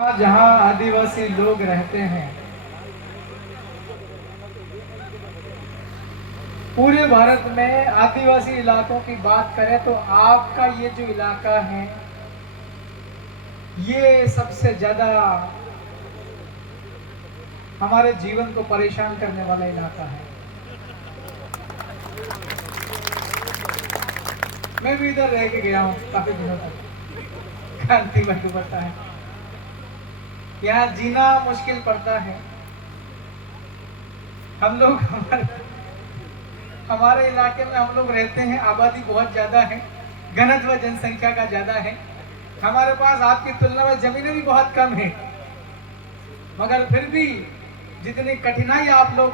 जहाँ आदिवासी लोग रहते हैं, पूरे भारत में आदिवासी इलाकों की बात करें तो आपका ये जो इलाका है ये सबसे ज्यादा हमारे जीवन को परेशान करने वाला इलाका है। मैं भी इधर रह के गया हूँ काफी दिनों तक। क्रांति भाई को पता है, यहाँ जीना मुश्किल पड़ता है। हम लोग हमारे इलाके में हम लोग रहते हैं, आबादी बहुत ज्यादा है, घनत्व जनसंख्या का ज्यादा है। हमारे पास आपकी तुलना में जमीनें भी बहुत कम है, मगर फिर भी जितनी कठिनाई आप लोग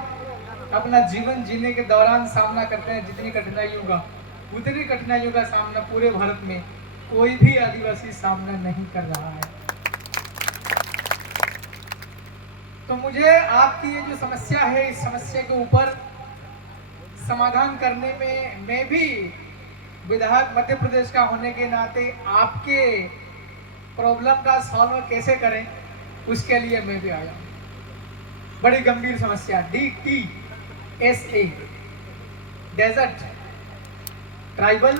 अपना जीवन जीने के दौरान सामना करते हैं, जितनी कठिनाइयों का उतनी कठिनाइयों का सामना पूरे भारत में कोई भी आदिवासी सामना नहीं कर रहा है। तो मुझे आपकी ये जो समस्या है, इस समस्या के ऊपर समाधान करने में मैं भी विधायक मध्य प्रदेश का होने के नाते आपके प्रॉब्लम का सॉल्व कैसे करें उसके लिए मैं भी आया हूं। बड़ी गंभीर समस्या DTSA, desert tribal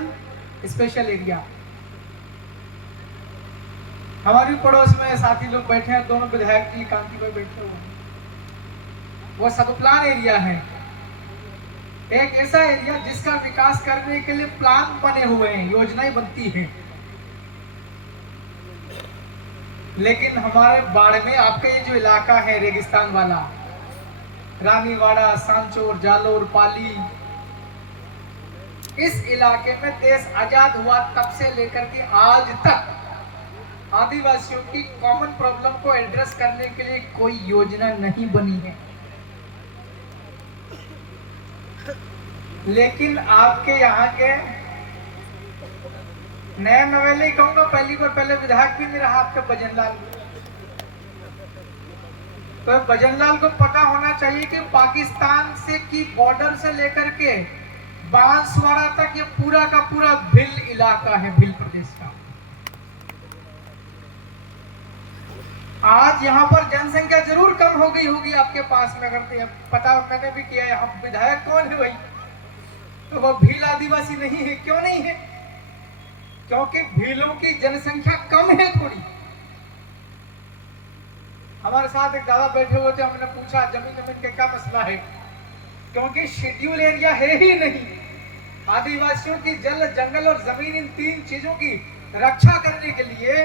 special area. हमारी पड़ोस में साथी लोग बैठे हैं, दोनों विधायक जी कांति भाई बैठे हुए हैं। वो सब प्लान एरिया है, एक ऐसा एरिया जिसका विकास करने के लिए प्लान बने हुए हैं, योजनाएं बनती हैं। लेकिन हमारे बाढ़ में आपका ये जो इलाका है रेगिस्तान वाला, रानीवाड़ा, सांचौर, जालोर, पाली, इस इलाके में देश आजाद हुआ तब से लेकर के आज तक आदिवासियों की कॉमन प्रॉब्लम को एड्रेस करने के लिए कोई योजना नहीं बनी है। लेकिन आपके यहाँ के नए नवेले कहूंगा, पहली बार पहले विधायक भी नहीं रहा आपका भजनलाल। तो भजनलाल को पता होना चाहिए कि पाकिस्तान से की बॉर्डर से लेकर के बांसवाड़ा तक ये पूरा का पूरा भिल इलाका है, भिल प्रदेश का। आज यहाँ पर जनसंख्या जरूर कम हो गई होगी आपके पास में, अगर पता करने भी किया है हम विधायक कौन है भाई, तो वो भील आदिवासी नहीं है। क्यों नहीं है? क्योंकि भीलों की जनसंख्या कम है थोड़ी। हमारे साथ एक दादा बैठे हुए थे, हमने पूछा जमीन का क्या मसला है, क्योंकि शेड्यूल एरिया है ही नहीं। आदिवासियों की जल, जंगल और जमीन, इन तीन चीजों की रक्षा करने के लिए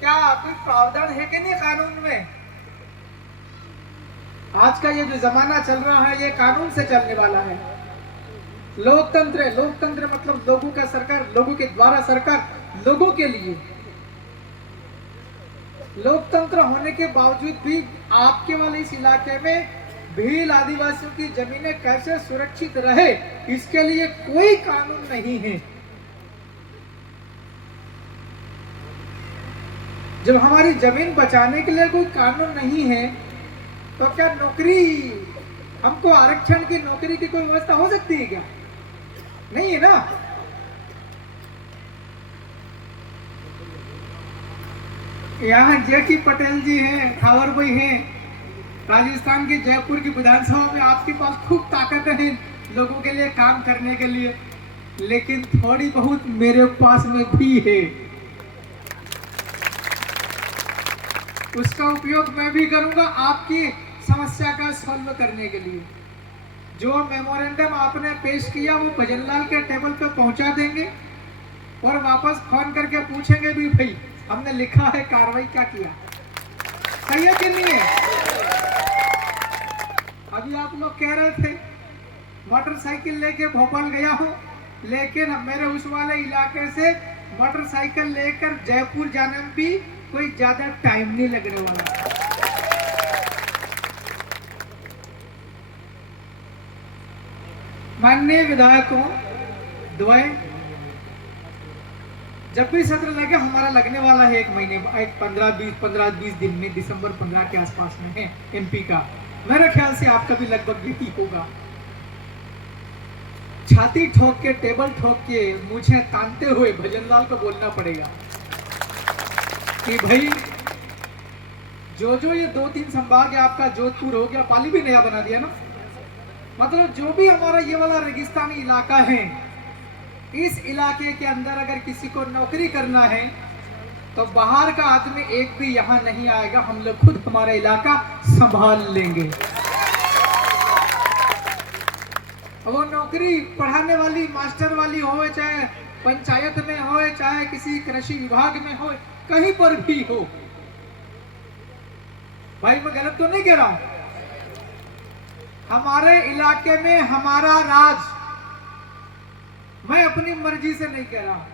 क्या कोई प्रावधान है कि नहीं कानून में? आज का ये जो जमाना चल रहा है ये कानून से चलने वाला है। लोकतंत्र है, लोकतंत्र मतलब लोगों का सरकार, लोगों के द्वारा सरकार, लोगों के लिए। लोकतंत्र होने के बावजूद भी आपके वाले इस इलाके में भील आदिवासियों की जमीनें कैसे सुरक्षित रहे, इसके लिए कोई कानून नहीं है। जब हमारी जमीन बचाने के लिए कोई कानून नहीं है तो क्या नौकरी, हमको आरक्षण की नौकरी की कोई व्यवस्था हो सकती है क्या? नहीं है ना। यहाँ जेठी पटेल जी हैं, थावर भाई हैं, राजस्थान के जयपुर की विधानसभा में आपके पास खूब ताकत है लोगों के लिए काम करने के लिए, लेकिन थोड़ी बहुत मेरे पास में भी है। उसका उपयोग मैं भी करूंगा आपकी समस्या का सॉल्व करने के लिए। जो मेमोरेंडम आपने पेश किया वो भजनलाल के टेबल पे पहुंचा देंगे और वापस फोन करके पूछेंगे भी भाई हमने लिखा है, कार्रवाई क्या किया। सही है कि नहीं है? अभी आप लोग कह रहे थे मोटरसाइकिल लेके भोपाल गया हूं, लेकिन मेरे उस वाले इलाके से मोटरसाइकिल लेकर जयपुर जाने में भी कोई ज्यादा टाइम नहीं लगने वाला। माननीय विधायकों, दुआएं, जब भी सत्र लगे, हमारा लगने वाला है 1 महीने, 15-20 दिन में, दिसंबर 15 के आसपास में है MP का। मेरे ख्याल से आपका भी लगभग यही होगा। छाती ठोक के, टेबल ठोक के, मुझे तानते हुए भजनलाल को बोलना पड़ेगा कि भाई जो ये 2-3 संभाग है आपका, जोधपुर हो गया, पाली भी नया बना दिया ना, मतलब जो भी हमारा ये वाला रेगिस्तानी इलाका है, इस इलाके के अंदर अगर किसी को नौकरी करना है तो बाहर का आदमी एक भी यहाँ नहीं आएगा, हम लोग खुद हमारा इलाका संभाल लेंगे। वो नौकरी पढ़ाने वाली, मास्टर वाली हो, चाहे पंचायत में हो, चाहे किसी कृषि विभाग में हो, कहीं पर भी हो। भाई मैं गलत तो नहीं कह रहा हूं? हमारे इलाके में हमारा राज, मैं अपनी मर्जी से नहीं कह रहा।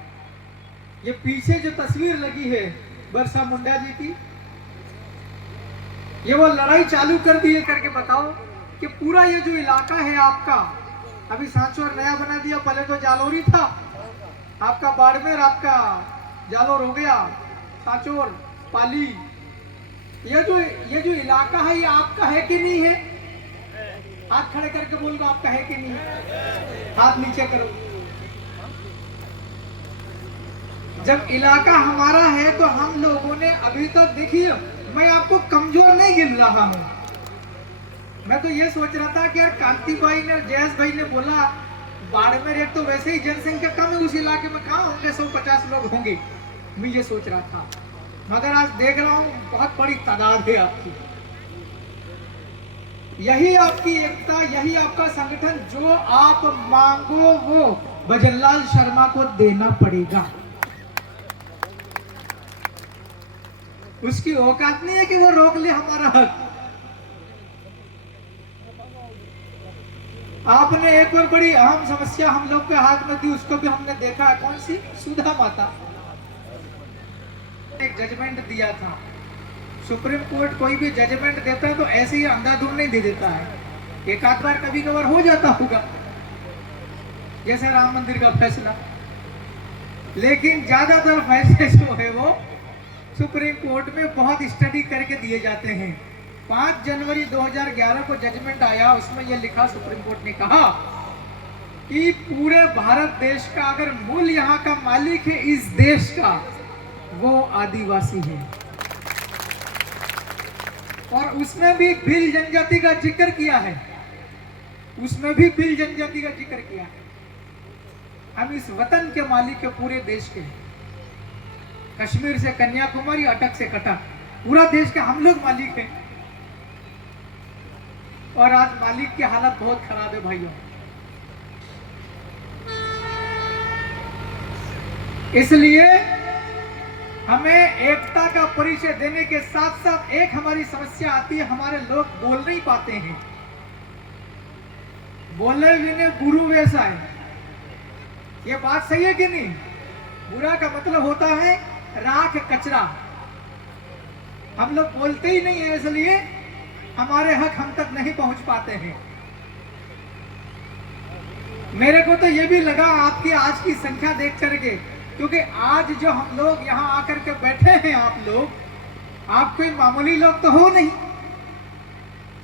ये पीछे जो तस्वीर लगी है बिरसा मुंडा जी की, ये वो लड़ाई चालू कर दी है करके बताओ कि पूरा ये जो इलाका है आपका, अभी सांचौर नया बना दिया, पहले तो जालोरी था आपका, बाड़मेर आपका जालोर हो गया, सांचौर, पाली, ये जो इलाका है ये आपका है कि नहीं है? हाथ खड़े करके बोल दो आपका है कि नहीं है? हाथ नीचे करो। जब इलाका हमारा है तो हम लोगों ने अभी तक, देखिए मैं आपको कमजोर नहीं गिन रहा हूं, मैं तो ये सोच रहा था कि यार कांति भाई ने, जयेश भाई ने बोला बाड़मेर एक तो वैसे ही जनसंख्या कम है उस इलाके में, कहाँ होंगे 150 लोग होंगे, मैं ये सोच रहा था, मगर आज देख रहा हूं बहुत बड़ी तादाद है आपकी। यही आपकी एकता, यही आपका संगठन, जो आप मांगो वो भजनलाल शर्मा को देना पड़ेगा। उसकी औकात नहीं है कि वो रोक ले हमारा हक। आपने एक और बड़ी अहम समस्या हम लोग के हाथ में थी, उसको भी हमने देखा है, कौन सी? सुधा माता। एक जजमेंट दिया था, सुप्रीम कोर्ट कोई भी जजमेंट देता है तो ऐसे ही अंधाधुंध नहीं दे देता है, एक आध बार कभी कभार हो जाता होगा, जैसे राम मंदिर का फैसला, लेकिन ज्यादातर फैसले जो है वो सुप्रीम कोर्ट में बहुत स्टडी करके दिए जाते हैं। 5 जनवरी 2011 को जजमेंट आया, उसमें यह लिखा, सुप्रीम कोर्ट ने कहा कि पूरे भारत देश का अगर मूल यहाँ का मालिक है इस देश का, वो आदिवासी है। और उसमें भी भील जनजाति का जिक्र किया है, उसमें भी भील जनजाति का जिक्र किया है। हम इस वतन के मालिक है, पूरे देश के, कश्मीर से कन्याकुमारी, अटक से कटक, पूरा देश के हम लोग मालिक हैं। और आज मालिक की हालत बहुत खराब है भाइयों। इसलिए हमें एकता का परिचय देने के साथ साथ एक हमारी समस्या आती है, हमारे लोग बोल नहीं पाते हैं, बोले बिना गुरु वैसा है। ये बात सही है कि नहीं? बुरा का मतलब होता है राख कचरा, हम लोग बोलते ही नहीं है, इसलिए हमारे हक हम तक नहीं पहुंच पाते हैं। मेरे को तो ये भी लगा आपकी आज की संख्या देख करके, क्योंकि आज जो हम लोग यहाँ आकर के बैठे हैं, आप कोई मामूली लोग तो हो नहीं।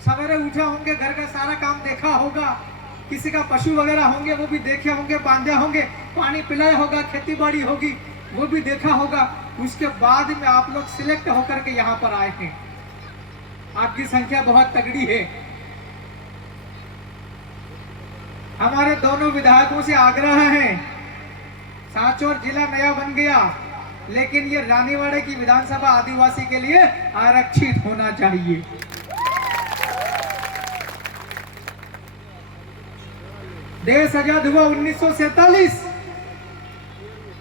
सवेरे उठे होंगे, घर का सारा काम देखा होगा, किसी का पशु वगैरह होंगे वो भी देखे होंगे, बांधे होंगे, पानी पिलाया होगा, खेती बाड़ी होगी वो भी देखा होगा, उसके बाद में आप लोग सिलेक्ट होकर के यहाँ पर आए हैं। आपकी संख्या बहुत तगड़ी है। हमारे दोनों विधायकों से आग्रह है, सांचौर जिला नया बन गया, लेकिन ये रानीवाड़े की विधानसभा आदिवासी के लिए आरक्षित होना चाहिए। देश आजाद हुआ 1947,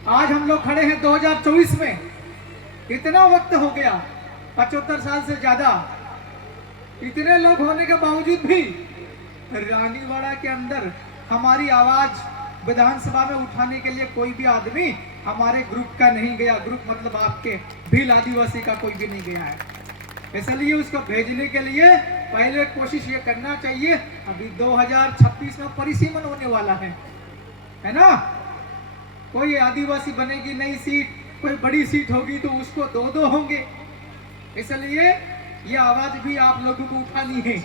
आज हम लोग खड़े हैं 2024 में। इतना वक्त हो गया, 75 साल से ज्यादा। इतने लोग होने के बावजूद भी रानीवाड़ा के अंदर हमारी आवाज विधानसभा में उठाने के लिए कोई भी आदमी हमारे ग्रुप का नहीं गया। ग्रुप मतलब आपके भील आदिवासी का कोई भी नहीं गया है। इसलिए उसको भेजने के लिए पहले कोशिश ये करना चाहिए। अभी 2026 में परिसीमन होने वाला है ना? कोई आदिवासी बनेगी नई सीट, कोई बड़ी सीट होगी तो उसको 2-2 होंगे। इसलिए ये आवाज भी आप लोगों को उठानी है।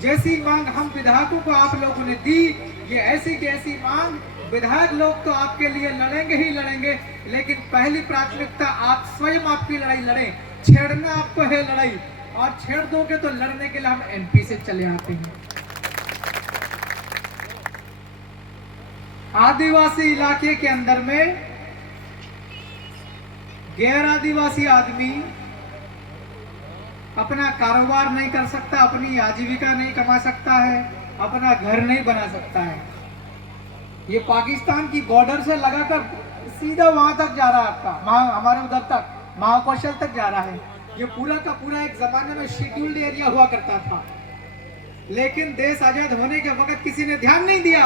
जैसी मांग हम विधायकों को आप लोगों ने दी, ये ऐसी की ऐसी मांग विधायक लोग तो आपके लिए लड़ेंगे ही लड़ेंगे, लेकिन पहली प्राथमिकता आप स्वयं आपकी लड़ाई लड़ें। छेड़ना आपको है लड़ाई, और छेड़ दोगे तो लड़ने के लिए हम एमपी से चले आते हैं। आदिवासी इलाके के अंदर में गैर आदिवासी आदमी अपना कारोबार नहीं कर सकता, अपनी आजीविका नहीं कमा सकता है, अपना घर नहीं बना सकता है। ये पाकिस्तान की बॉर्डर से लगाकर सीधा वहां तक जा रहा है, आपका हमारे उधर तक महाकौशल तक जा रहा है। ये पूरा का पूरा एक जमाने में शेड्यूल्ड एरिया हुआ करता था, लेकिन देश आजाद होने के वक्त किसी ने ध्यान नहीं दिया,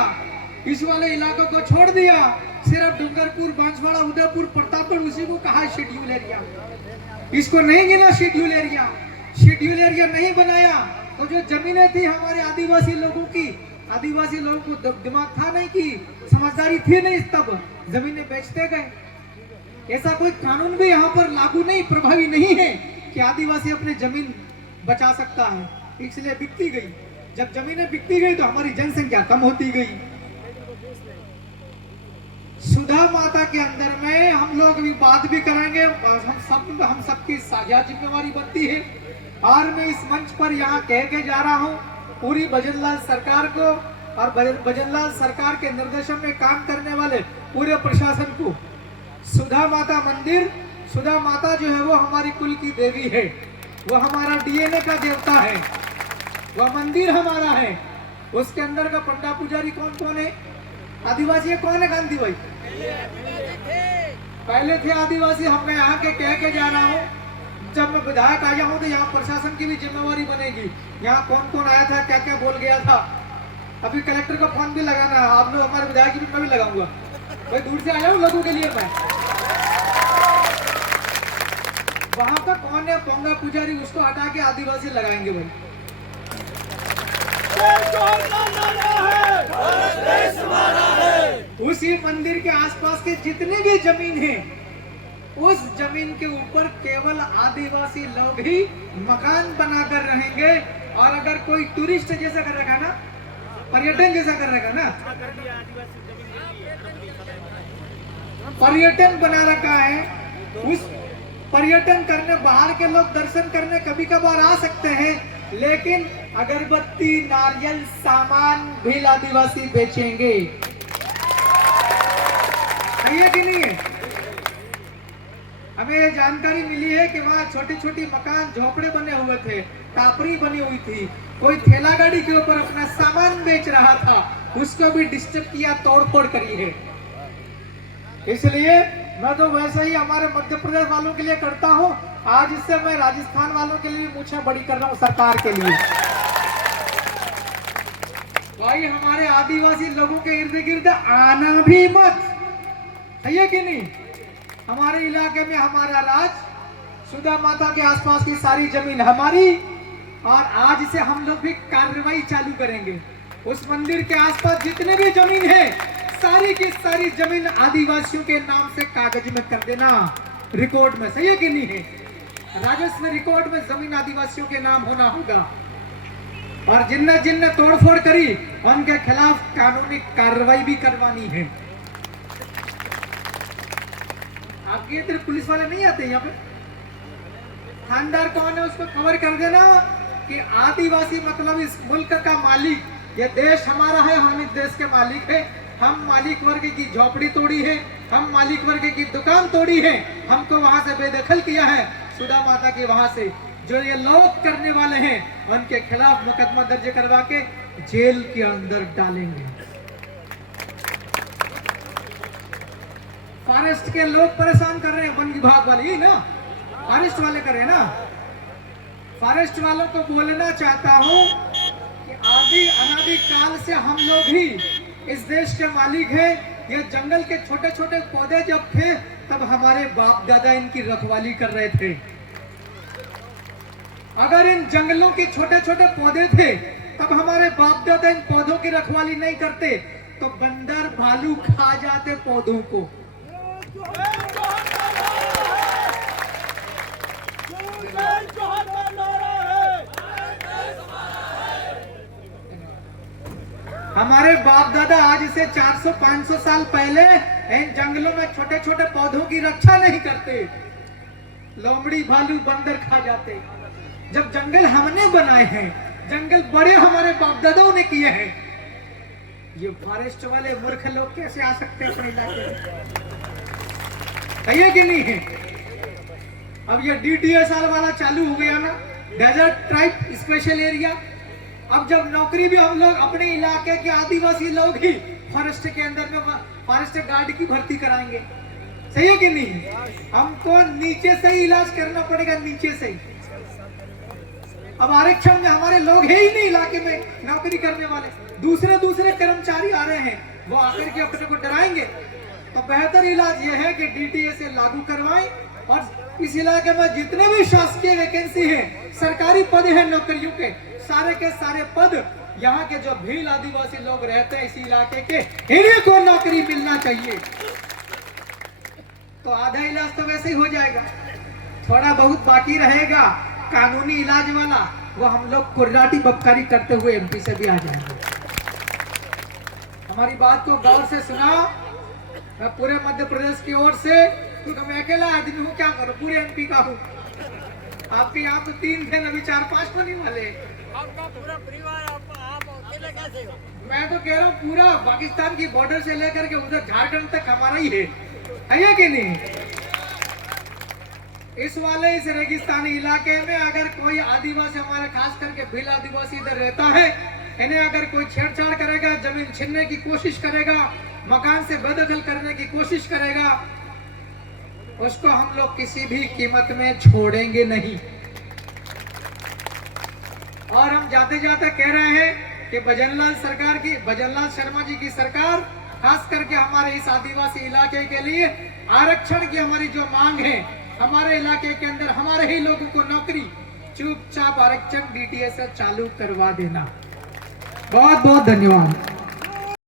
इस वाले इलाकों को छोड़ दिया। सिर्फ डूंगरपुर, बांसवाड़ा, उदयपुर, प्रतापगढ़ उसी को कहा शेड्यूल एरिया। इसको नहीं गिना शेड्यूल एरिया। शेड्यूल एरिया नहीं बनाया तो जो जमीनें थी हमारे आदिवासी लोगों की, आदिवासी लोगों को दिमाग था नहीं, की समझदारी थी नहीं, तब जमीनें बेचते गए। ऐसा कोई कानून भी यहाँ पर लागू नहीं, प्रभावी नहीं है कि आदिवासी अपनी जमीन बचा सकता है, इसलिए बिकती गई। जब जमीनें बिकती गई तो हमारी जनसंख्या कम होती गई। सुधा माता के अंदर में हम लोग अभी बात भी करेंगे, हम सबकी साझा जिम्मेवारी बनती है। और मैं इस मंच पर यहाँ कह के जा रहा हूँ पूरी भजनलाल सरकार को और भजनलाल सरकार के निर्देशन में काम करने वाले पूरे प्रशासन को, सुधा माता मंदिर, सुधा माता जो है वो हमारी कुल की देवी है, वो हमारा डीएनए का देवता है, वह मंदिर हमारा है। उसके अंदर का पंडा पुजारी कौन कौन है? आदिवासी है। कौन है गांधी भाई? पहले थे आदिवासी। हम मैं यहाँ के कह के जा रहा हूँ, जब मैं विधायक आया हूँ तो यहाँ प्रशासन की भी जिम्मेवारी बनेगी। यहाँ कौन कौन आया था, क्या क्या बोल गया था। अभी कलेक्टर का फोन भी लगाना है, आप लोग हमारे विधायक की मैं भी लगाऊंगा। भाई दूर से आया हूँ लोगों के लिए मैं। वहां का कौन है पोंगा पुजारी, उसको हटा के आदिवासी लगाएंगे भाई। उसी मंदिर के आसपास के जितनी भी जमीन है, उस जमीन के ऊपर केवल आदिवासी लोग ही मकान बनाकर रहेंगे। और अगर कोई टूरिस्ट जैसा कर रखा ना, पर्यटन जैसा कर रखा ना, पर्यटन बना रखा है, उस पर्यटन करने बाहर के लोग दर्शन करने कभी कभार आ सकते हैं, लेकिन अगरबत्ती, नारियल, सामान भी आदिवासी बेचेंगे। है कि नहीं है? हमें ये जानकारी मिली है कि वहाँ छोटी छोटी मकान, झोपड़े बने हुए थे, टापरी बनी हुई थी, कोई ठेला गाड़ी के ऊपर अपना सामान बेच रहा था, उसको भी डिस्टर्ब किया, तोड़फोड़ करी है। इसलिए मैं तो वैसे ही हमारे मध्य प्रदेश वालों के लिए करता हूँ, आज इससे मैं राजस्थान वालों के लिए मूछें बड़ी कर रहा हूँ सरकार के लिए। भाई हमारे आदिवासी लोगों के इर्द गिर्द आना भी मत, है कि नहीं? हमारे इलाके में हमारा राज, सुधा माता के आसपास की सारी जमीन हमारी, और आज से हम लोग भी कार्रवाई चालू करेंगे। उस मंदिर के आसपास जितने भी जमीन है, सारी की सारी जमीन आदिवासियों के नाम से कागज में कर देना, रिकॉर्ड में। सही है कि नहीं है? राजस्व रिकॉर्ड में जमीन आदिवासियों के नाम होना होगा। और जिनने तोड़फोड़ करी उनके खिलाफ कानूनी कार्रवाई भी करवानी है। आपके इधर पुलिस वाले नहीं आते यहाँ पे? थानेदार कौन है उसको कवर कर देना कि आदिवासी मतलब इस मुल्क का मालिक, ये देश हमारा है, हम इस देश के मालिक है। हम मालिक वर्ग की झोपड़ी तोड़ी है, हम मालिक वर्ग की दुकान तोड़ी है, हमको वहां से बेदखल किया है सुधा माता के। वहां से जो ये लोग करने वाले हैं उनके खिलाफ मुकदमा दर्ज करवा के जेल के अंदर डालेंगे। फॉरेस्ट के लोग परेशान कर रहे हैं, वन विभाग वाले ही ना, फॉरेस्ट वाले कर रहे हैं ना। फॉरेस्ट वालों को बोलना चाहता हूं कि आदि अनादि काल से हम लोग ही इस देश के मालिक हैं। ये जंगल के छोटे छोटे पौधे जब थे तब हमारे बाप दादा इनकी रखवाली कर रहे थे। अगर इन जंगलों के छोटे छोटे पौधे थे तब हमारे बाप दादा इन पौधों की रखवाली नहीं करते तो बंदर भालू खा जाते पौधों को। हमारे बाप दादा आज से 400-500 साल पहले इन जंगलों में छोटे छोटे पौधों की रक्षा नहीं करते। लोमड़ी भालू बंदर खा जाते। जब जंगल हमने बनाए हैं, जंगल बड़े हमारे बाप दादाओं ने किए हैं, ये फॉरेस्ट वाले मूर्ख लोग कैसे आ सकते हैं अपने इलाके में? है कि नहीं है? अब ये DTSR वाला चालू हो गया ना, डेजर्ट ट्राइब स्पेशल एरिया। अब जब नौकरी भी हम लोग अपने इलाके के आदिवासी लोग ही फॉरेस्ट के अंदर में फॉरेस्ट गार्ड की भर्ती कराएंगे, सही है कि नहीं? हमको नीचे से ही इलाज करना पड़ेगा, नीचे से ही। अब आरक्षण में हमारे लोग है ही नहीं इलाके में नौकरी करने वाले, दूसरे कर्मचारी आ रहे हैं, वो आकर के अपने को डराएंगे। तो बेहतर इलाज यह है कि DTA लागू करवाएं और इस इलाके में जितने भी शासकीय वैकेंसी है, सरकारी पद है नौकरियों के सारे पद यहाँ के जो भील आदिवासी लोग रहते हैं इसी इलाके के, इन्हीं को नौकरी मिलना चाहिए। तो आधा इलाज तो वैसे ही हो जाएगा, थोड़ा बहुत बाकी रहेगा कानूनी इलाज वाला, वो हम लोग कुर्राटी बबकारी करते हुए MP से भी आ जाएंगे। हमारी बात को गौर से सुना। मैं पूरे मध्य प्रदेश की ओर से, क्योंकि मैं अकेला आदमी हूँ, क्या करूँ, पूरे MP का हूँ। आपके यहाँ तो 3 थे, अभी 4-5 होने वाले। आपका पूरा परिवार, आप अकेले कैसे हो? मैं तो कह रहा हूँ पूरा पाकिस्तान की बॉर्डर से लेकर के उधर झारखंड तक हमारा ही है कि नहीं? इस रेगिस्तानी इलाके में अगर कोई आदिवासी, हमारे खास करके भील आदिवासी इधर रहता है, इन्हें अगर कोई छेड़छाड़ करेगा, जमीन छीनने की कोशिश करेगा, मकान से बेदखल करने की कोशिश करेगा, उसको हम लोग किसी भी कीमत में छोड़ेंगे नहीं। और हम जाते जाते कह रहे हैं कि भजनलाल शर्मा जी की सरकार खास करके हमारे इस आदिवासी इलाके के लिए आरक्षण की हमारी जो मांग है, हमारे इलाके के अंदर हमारे ही लोगों को नौकरी, चुपचाप आरक्षण DTA से चालू करवा देना। बहुत बहुत धन्यवाद।